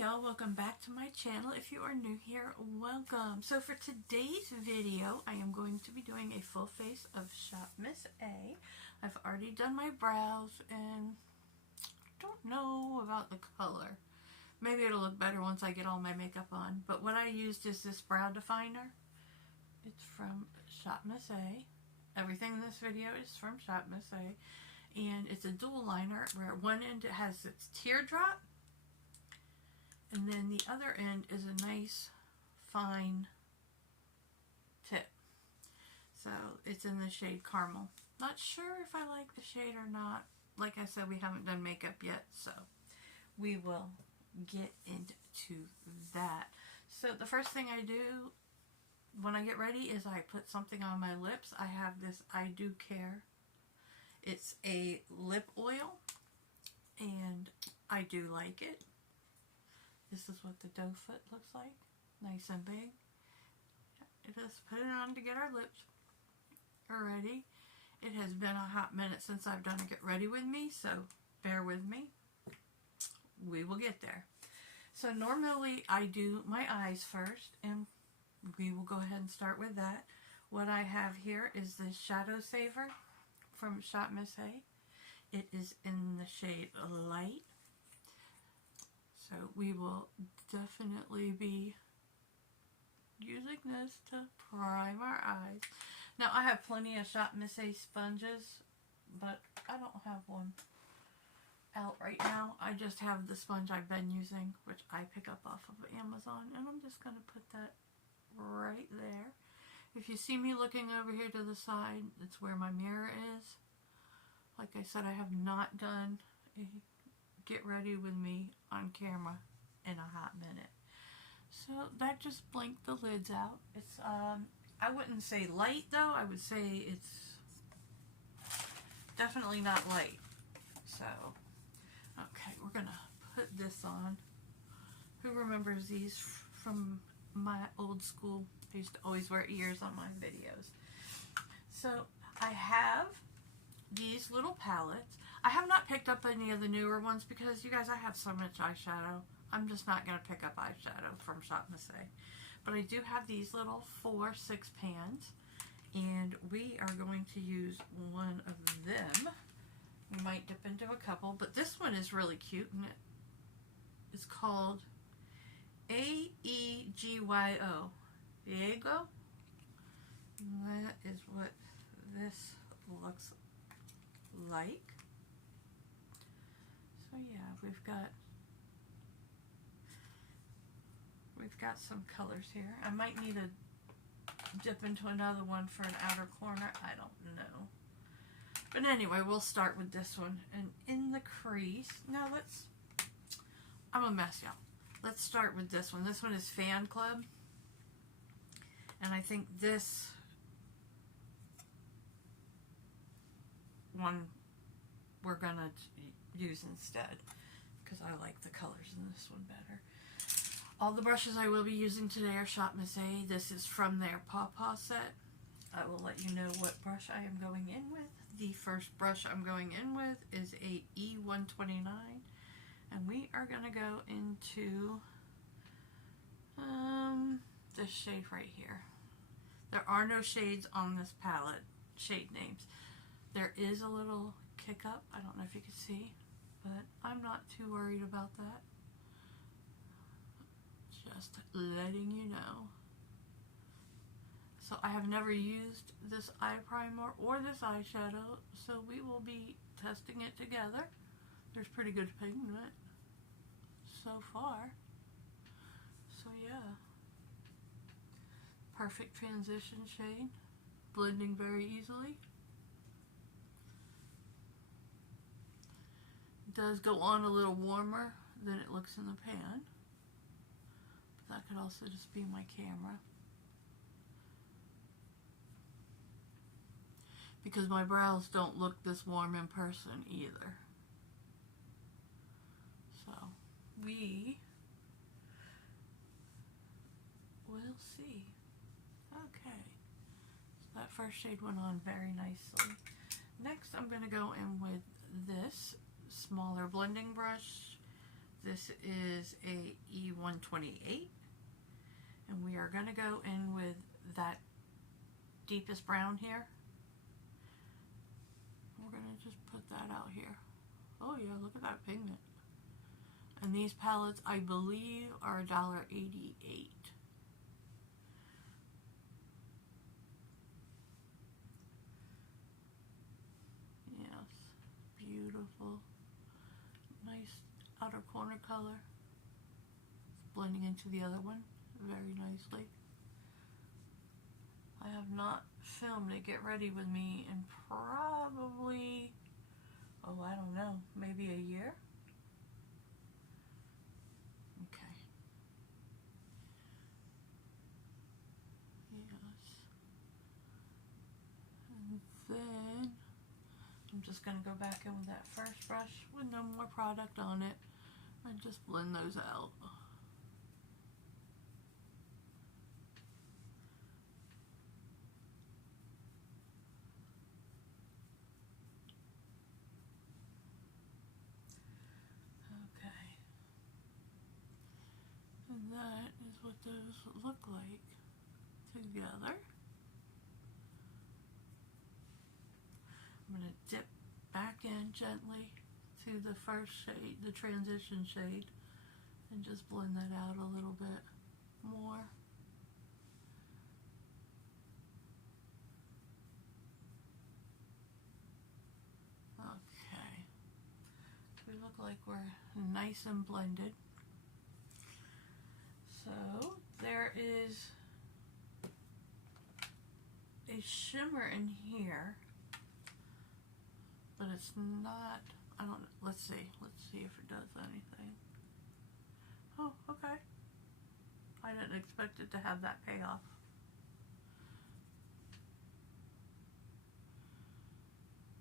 y'all, welcome back to my channel. If you are new here, welcome. So for today's video, I am going to be doing a full face of Shop Miss A. I've already done my brows and don't know about the color. Maybe it'll look better once I get all my makeup on. But what I used is this brow definer. It's from Shop Miss A. Everything in this video is from Shop Miss A. And it's a dual liner where one end it has its teardrop. And then the other end is a nice fine tip. So it's in the shade Caramel. Not sure if I like the shade or not. Like I said, we haven't done makeup yet, so we will get into that. So the first thing I do when I get ready is I put something on my lips. I have this I Do Care. It's a lip oil and I do like it. This is what the doe foot looks like. Nice and big. Just put it on to get our lips ready. It has been a hot minute since I've done a Get Ready With Me, so bear with me. We will get there. So normally I do my eyes first, and we will go ahead and start with that. What I have here is the Shadow Saver from Shop Miss A. It is in the shade Light. So we will definitely be using this to prime our eyes. Now I have plenty of Shop Miss A sponges, but I don't have one out right now. I just have the sponge I've been using, which I pick up off of Amazon, and I'm just going to put that right there. If you see me looking over here to the side, it's where my mirror is. Like I said, I have not done a Get Ready With Me on camera in a hot minute. So that just blinked the lids out. It's I wouldn't say light though. I would say it's definitely not light. So okay, we're gonna put this on. Who remembers these from my old school? I used to always wear ears on my videos. So I have these little palettes. I have not picked up any of the newer ones because, you guys, I have so much eyeshadow. I'm just not going to pick up eyeshadow from Shop Miss A. But I do have these little 4-6 pans, and we are going to use one of them. We might dip into a couple, but this one is really cute, and it's called AEGYO. Diego. And that is what this looks like. So yeah, we've got some colors here. I might need to dip into another one for an outer corner. I don't know. But anyway, we'll start with this one. And in the crease, now I'm a mess, y'all. Let's start with this one. This one is Fan Club. And I think this one we're going to use instead, because I like the colors in this one better. All the brushes I will be using today are Shop Miss A. This is from their Paw Paw set. I will let you know what brush I am going in with. The first brush I'm going in with is a E129, and we are going to go into this shade right here. There are no shades on this palette, shade names. There is a little kick up. I don't know if you can see, but I'm not too worried about that. Just letting you know. So I have never used this eye primer or this eyeshadow, so we will be testing it together. There's pretty good pigment so far. So yeah. Perfect transition shade. Blending very easily. It does go on a little warmer than it looks in the pan. But that could also just be my camera. Because my brows don't look this warm in person either. So, we will see. Okay. So that first shade went on very nicely. Next, I'm going to go in with this smaller blending brush This is a E128, and we are going to go in with that deepest brown here. We're going to just put that out here. Oh yeah, look at that pigment. And these palettes, I believe, are $1.88. Yes, beautiful. Nice outer corner color. It's blending into the other one very nicely. I have not filmed it Get Ready With Me in probably, oh, I don't know, maybe a year? Okay. Yes. And then I'm just going to go back in with that first brush with no more product on it and just blend those out. Okay. And that is what those look like together. I'm going to dip back in gently to the first shade, the transition shade, and just blend that out a little bit more. Okay. We look like we're nice and blended. So there is a shimmer in here, but it's not, I don't know, let's see if it does anything. Oh, okay. I didn't expect it to have that payoff.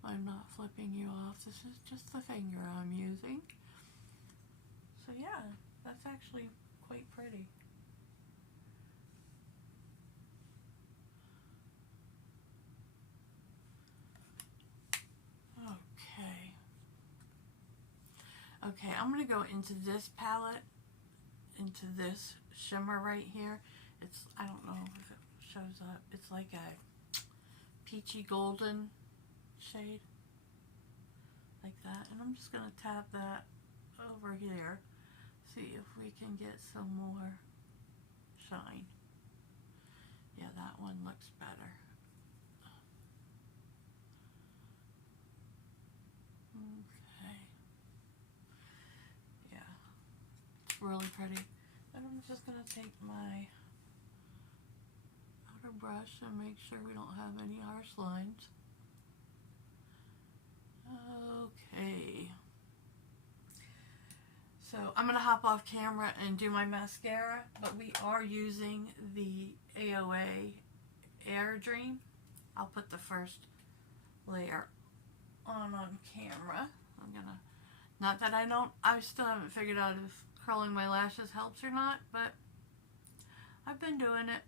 I'm not flipping you off, this is just the finger I'm using. So yeah, that's actually quite pretty. Okay, I'm going to go into this palette, into this shimmer right here. It's, I don't know if it shows up, it's like a peachy golden shade, like that. And I'm just going to tap that over here, see if we can get some more shine. Yeah, that one looks better. Okay. Yeah, it's really pretty. And I'm just going to take my outer brush and make sure we don't have any harsh lines. Okay. So I'm going to hop off camera and do my mascara, but we are using the AOA Air Dream. I'll put the first layer on camera. I'm going to, not that I still haven't figured out if curling my lashes helps or not, but I've been doing it.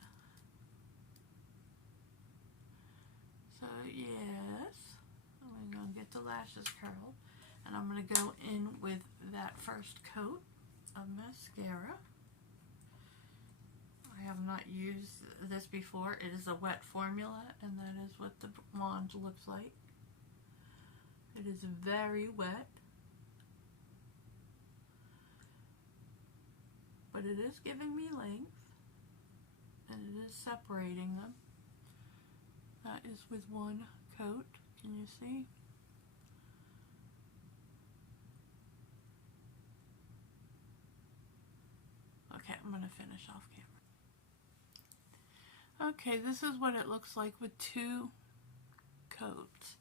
So yes, I'm going to get the lashes curled, and I'm going to go in with that first coat of mascara. I have not used this before. It is a wet formula, and that is what the wand looks like. It is very wet, but it is giving me length, and it is separating them. That is with one coat. Can you see? Okay, I'm going to finish off camera. Okay, this is what it looks like with two coats.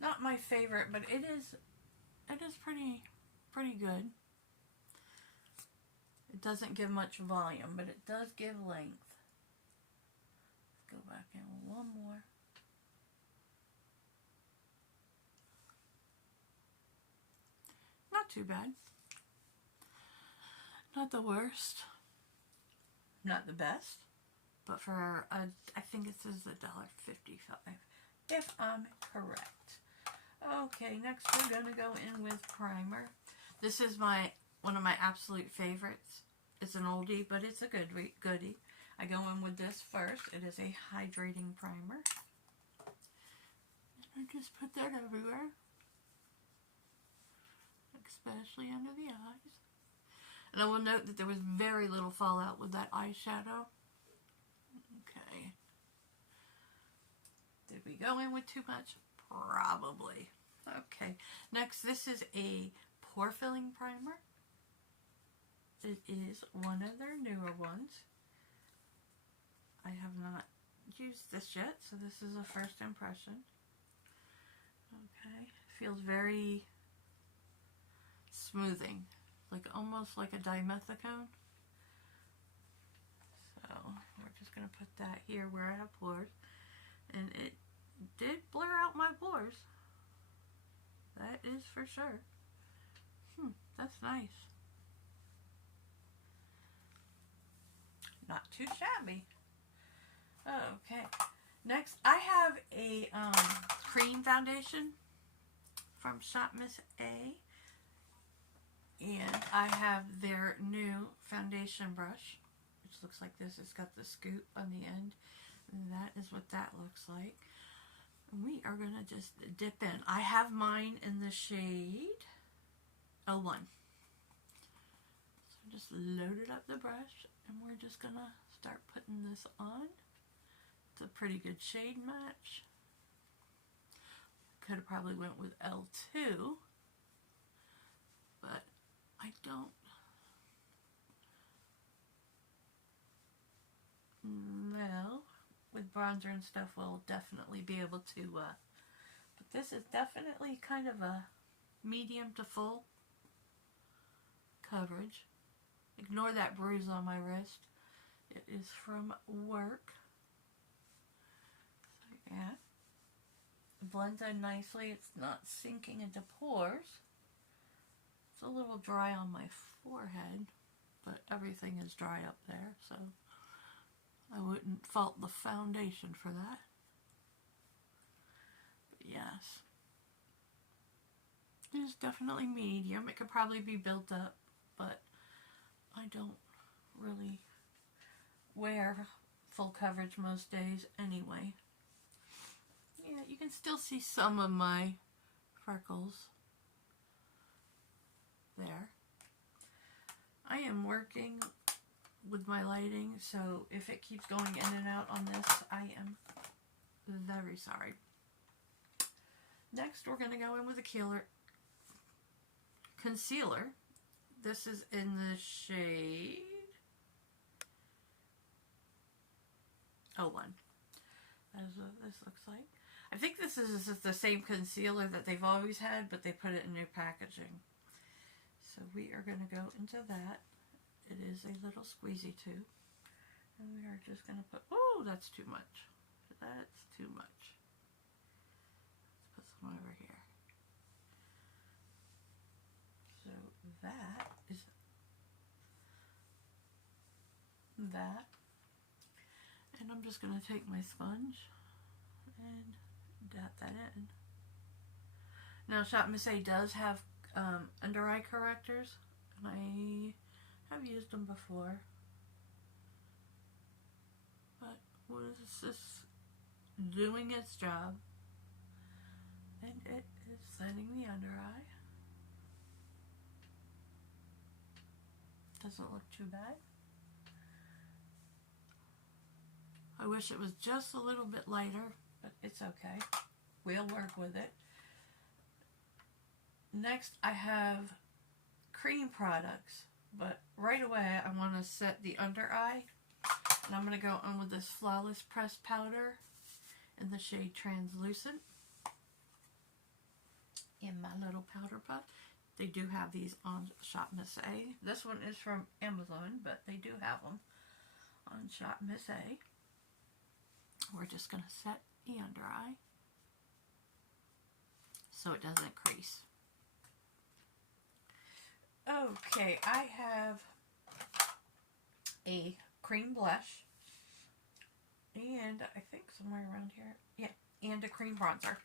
Not my favorite, but it is pretty good. It doesn't give much volume, but it does give length. Let's go back in with one more. Not too bad. Not the worst. Not the best. But for, I think it says $1.55, if I'm correct. Okay, next we're going to go in with primer. This is my one of my absolute favorites. It's an oldie, but it's a goodie. I go in with this first. It is a hydrating primer. And I just put that everywhere, especially under the eyes. And I will note that there was very little fallout with that eyeshadow. Okay. Did we go in with too much? Probably. Okay. Next, this is a pore filling primer. It is one of their newer ones. I have not used this yet, so this is a first impression. Okay. Feels very smoothing. Like almost like a dimethicone. So we're just going to put that here where I have pores. And it did blur out my pores. That is for sure. That's nice. Not too shabby. Okay. Next, I have a cream foundation from Shop Miss A. And I have their new foundation brush, which looks like this. It's got the scoop on the end. And that is what that looks like. We are going to just dip in. I have mine in the shade 01. So just loaded up the brush, and we're just going to start putting this on. It's a pretty good shade match. Could have probably went with L2, but I don't know. With bronzer and stuff, we'll definitely be able to, but this is definitely kind of a medium to full coverage. Ignore that bruise on my wrist. It is from work. So yeah, it blends in nicely. It's not sinking into pores. It's a little dry on my forehead, but everything is dry up there, so I wouldn't fault the foundation for that. But yes, it is definitely medium. It could probably be built up, but I don't really wear full coverage most days anyway. Yeah, you can still see some of my freckles there. I am working with my lighting, so if it keeps going in and out on this, I am very sorry. Next, we're going to go in with a concealer. This is in the shade 01. That is what this looks like. I think this is the same concealer that they've always had, but they put it in new packaging. So we are going to go into that. It is a little squeezy tube. And we are just going to put, oh, that's too much. That's too much. Let's put some over here. So that is that. And I'm just going to take my sponge and dab that in. Now, Shop Miss A does have under eye correctors, and I have used them before, but this is doing its job, and it is setting the under eye. Doesn't look too bad. I wish it was just a little bit lighter, but it's okay. We'll work with it. Next, I have cream products, but right away I want to set the under eye, and I'm going to go on with this Flawless Pressed Powder in the shade Translucent in my little powder puff. They do have these on Shop Miss A. This one is from Amazon, but they do have them on Shop Miss A. We're just going to set the under eye so it doesn't crease. Okay, I have a cream blush, and I think somewhere around here, yeah, and a cream bronzer.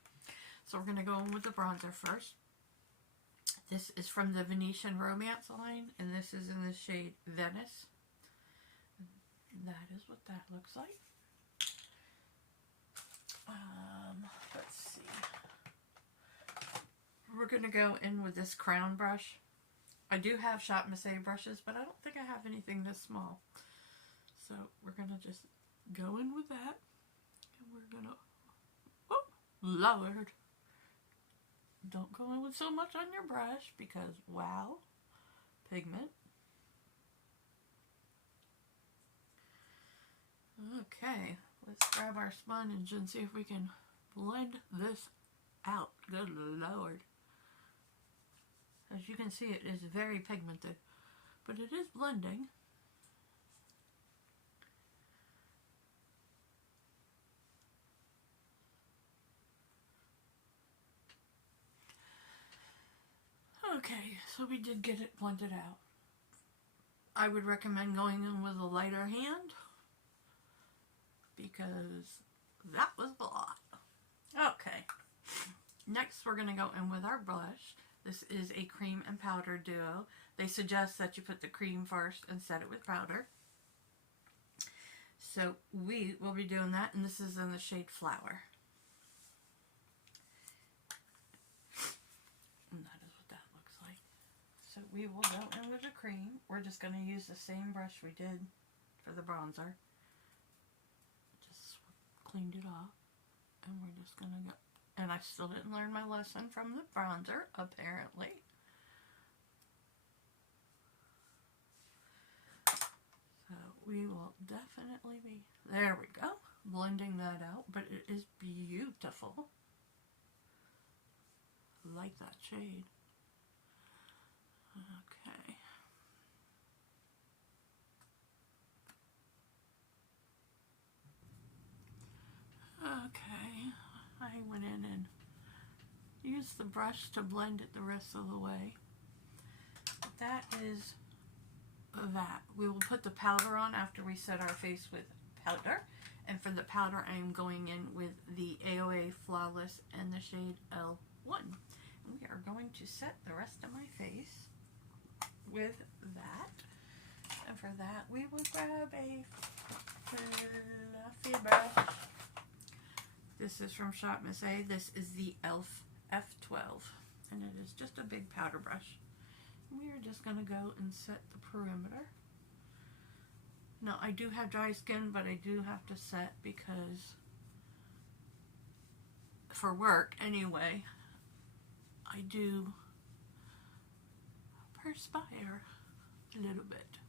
So we're going to go in with the bronzer first. This is from the Venetian Romance line, and this is in the shade Venice. That is what that looks like. Let's see. We're going to go in with this crown brush. I do have Shop Miss A brushes, but I don't think I have anything this small. So we're going to just go in with that. And we're going to... Oh, Lord. Don't go in with so much on your brush because, wow, pigment. Okay, let's grab our sponge and see if we can blend this out. Good Lord. As you can see, it is very pigmented, but it is blending. Okay, so we did get it blended out. I would recommend going in with a lighter hand because that was a lot. Okay, next we're going to go in with our blush. This is a cream and powder duo. They suggest that you put the cream first and set it with powder. So we will be doing that, and this is in the shade Flower. And that is what that looks like. So we will go in with the cream. We're just going to use the same brush we did for the bronzer. Just cleaned it off. And we're just going to go. And I still didn't learn my lesson from the bronzer, apparently. So we will definitely be, there we go, blending that out. But it is beautiful. Like that shade. Okay. Okay, I went in and used the brush to blend it the rest of the way. That is that. We will put the powder on after we set our face with powder. And for the powder, I am going in with the AOA Flawless and the shade L1. And we are going to set the rest of my face with that. And for that, we will grab a fluffy brush. This is from Shop Miss A. This is the e.l.f. F12. And it is just a big powder brush. We are just going to go and set the perimeter. Now, I do have dry skin, but I do have to set because, for work anyway, I do perspire a little bit.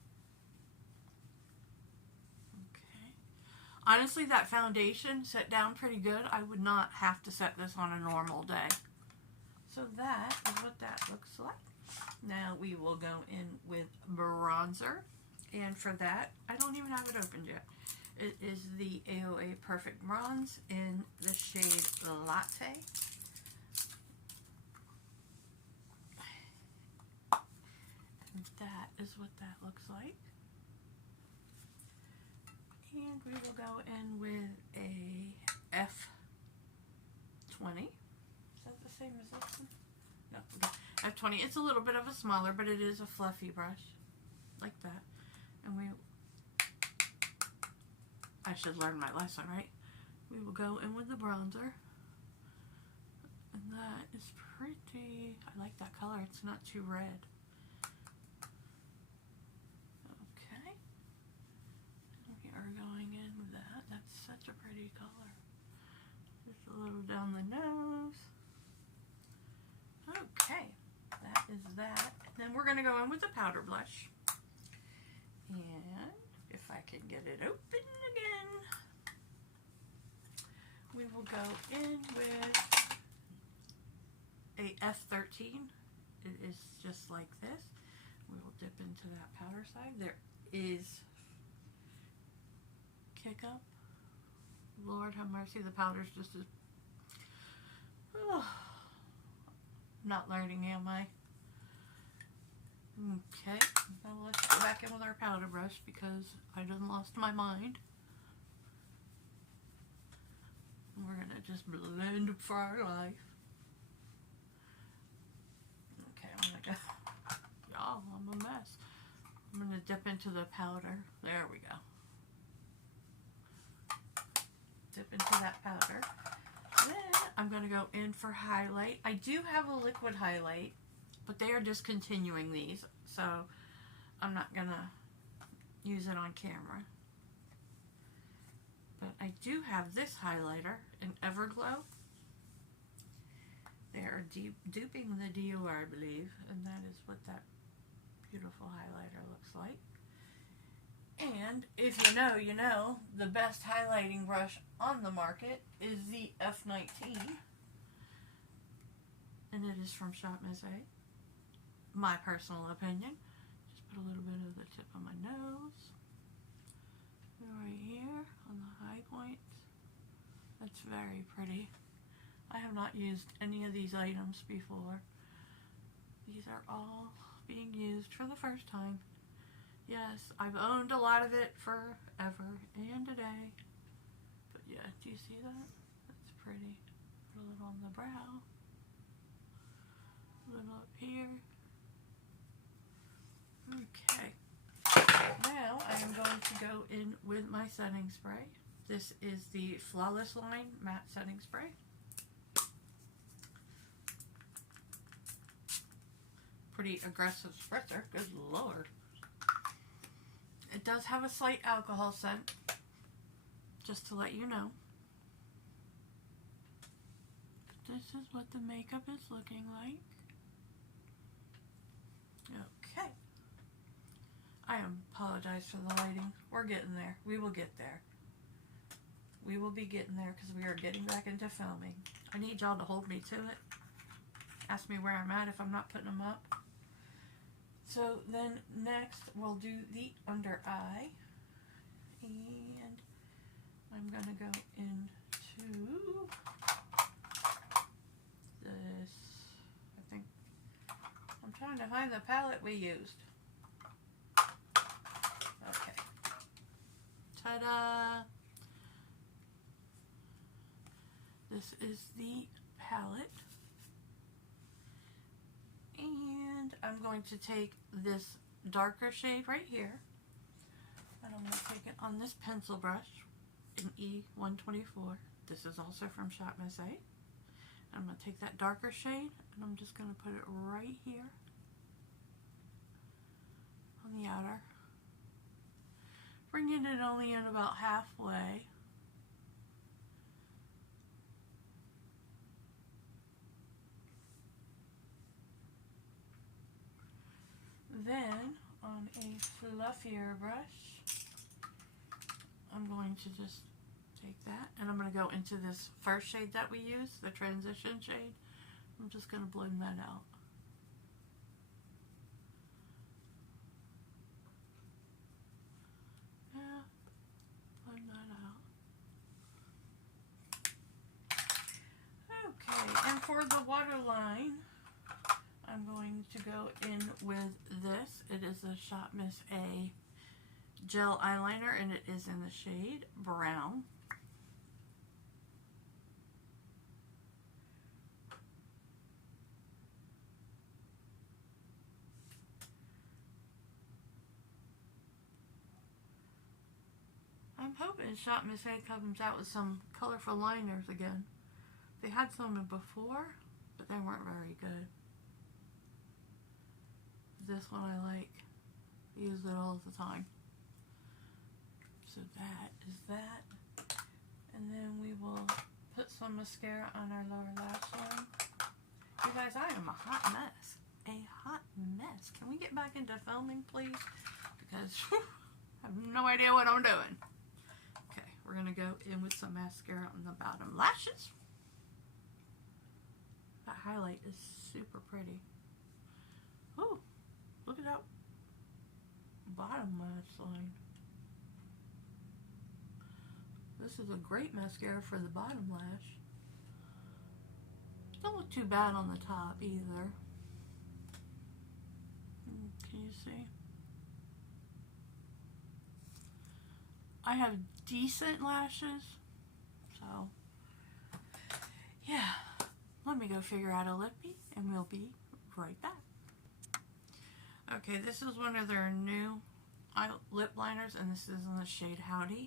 Okay. Honestly, that foundation set down pretty good. I would not have to set this on a normal day. So that is what that looks like. Now we will go in with bronzer. And for that, I don't even have it opened yet. It is the AOA Perfect Bronze in the shade Latte. And that is what that looks like. And we will go in with a F20. Is that the same as this one? No, okay. F20. It's a little bit of a smaller, but it is a fluffy brush. Like that. And I should learn my lesson, right? We will go in with the bronzer. And that is pretty, I like that color. It's not too red. Okay. We are going in with that. That's such a pretty color. Just a little down the nose. Okay. That is that. And then we're going to go in with the powder blush. And if I can get it open again, we will go in with a F13. It is just like this. We will dip into that powder side. There is Kick Up. Lord have mercy, the powder's just as... Oh, not learning, am I? Okay, now let's go back in with our powder brush because I done lost my mind. We're going to just blend for our life. Okay, I'm going Oh, I'm a mess. I'm going to dip into the powder. There we go. Dip into that powder. Then I'm going to go in for highlight. I do have a liquid highlight, but they are discontinuing these, so I'm not going to use it on camera. But I do have this highlighter in Everglow. They are duping the Dior, I believe, and that is what that beautiful highlighter looks like. And if you know, you know, the best highlighting brush on the market is the F19. And it is from Shop Miss A. My personal opinion. Just put a little bit of the tip on my nose. Right here on the high points. That's very pretty. I have not used any of these items before. These are all being used for the first time. Yes, I've owned a lot of it forever and a day. But yeah, do you see that? That's pretty. Put a little on the brow. A little up here. Okay. Now I am going to go in with my setting spray. This is the Flawless Line Matte Setting Spray. Pretty aggressive spritzer, good lord. It does have a slight alcohol scent, just to let you know. This is what the makeup is looking like. Okay. I apologize for the lighting. We're getting there. We will get there. We will be getting there because we are getting back into filming. I need y'all to hold me to it. Ask me where I'm at if I'm not putting them up. So then next we'll do the under eye. And I'm going to go into this. I think I'm trying to find the palette we used. Okay. Ta-da! This is the palette. And I'm going to take this darker shade right here. And I'm going to take it on this pencil brush in E124. This is also from Shop Miss A. I'm going to take that darker shade and I'm just going to put it right here on the outer. Bringing it only in about halfway. Then, on a fluffier brush, I'm going to just take that and I'm going to go into this first shade that we used, the transition shade. I'm just going to blend that out. Yeah, blend that out. Okay, and for the waterline, I'm going to go in with this. It is a Shop Miss A gel eyeliner and it is in the shade Brown. I'm hoping Shop Miss A comes out with some colorful liners again. They had some before, but they weren't very good. This one I like. I use it all the time. So that is that. And then we will put some mascara on our lower lash line. You guys, I am a hot mess. A hot mess. Can we get back into filming, please? Because whew, I have no idea what I'm doing. Okay, we're going to go in with some mascara on the bottom lashes. That highlight is super pretty. Ooh. Look at that bottom lash line. This is a great mascara for the bottom lash. Don't look too bad on the top either. Can you see? I have decent lashes, so yeah. Let me go figure out a lippy and we'll be right back. Okay, this is one of their new lip liners, and this is in the shade Howdy.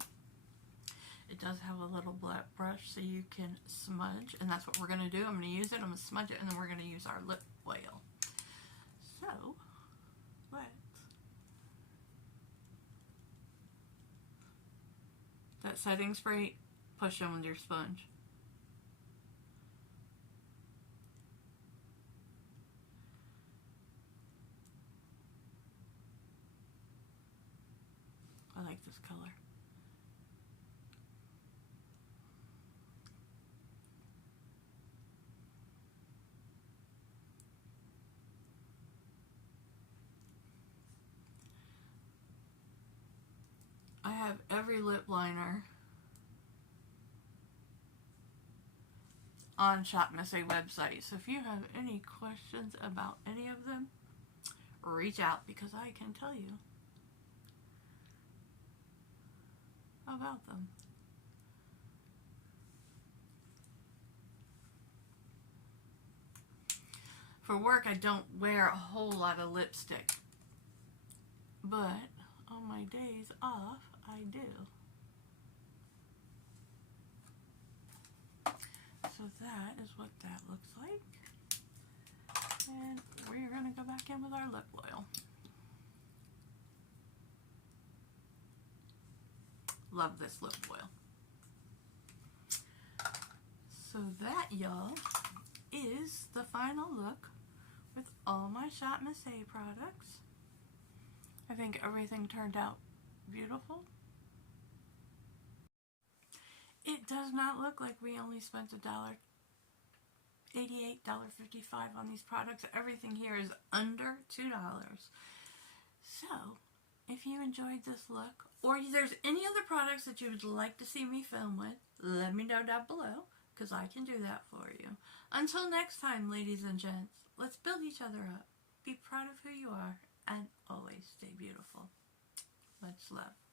It does have a little black brush so you can smudge, and that's what we're going to do. I'm going to use it, I'm going to smudge it, and then we're going to use our lip oil. So, let's... That setting spray, push in with your sponge. I like this color. I have every lip liner on Shop Miss A website, so if you have any questions about any of them, reach out because I can tell you about them. For work, I don't wear a whole lot of lipstick, but on my days off, I do. So that is what that looks like. And we're going to go back in with our lip oil. Love this lip oil. So that, y'all, is the final look with all my Shop Miss A products. I think everything turned out beautiful. It does not look like we only spent $88.55 on these products. Everything here is under $2. So, if you enjoyed this look, or there's any other products that you would like to see me film with, let me know down below, because I can do that for you. Until next time, ladies and gents, let's build each other up. Be proud of who you are, and always stay beautiful. Much love.